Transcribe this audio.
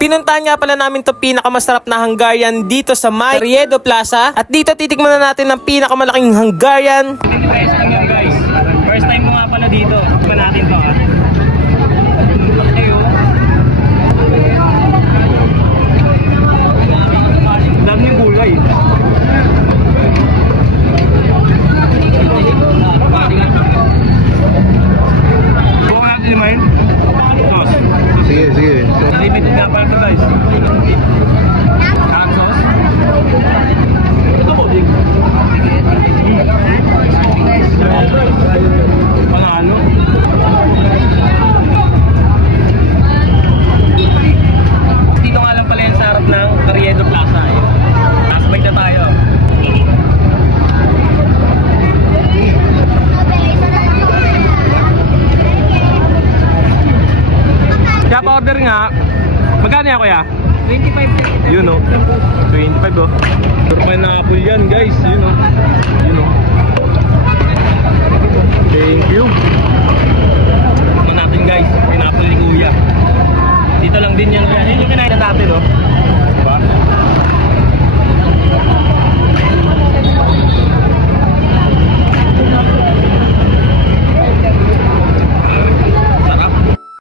Pinuntahan nga pala namin to pinakamasarap na Hungarian dito sa may Carriedo Plaza. At dito titikman na natin ang pinakamalaking Hungarian. Guys, guys. First time mo nga pala dito. Pa natin to ha. Dami yung gulay. Buka natin yung main. Sige, sige. Limited nga pala ito guys. Hot sauce. Ito po, Dig. Panalo. Dito nga lang pala yan sa harap ng Carriedo Plaza eh. Nasabay na tayo. Kaya pa-order nga. Magkano yan kuya? 25. Yun o. 25 o. Pero na apple yan guys. Yun o. Yun o. Thank you. Tignan natin guys. Pineapple ni kuya. Dito lang din yan. Yan yung kinain na natin o.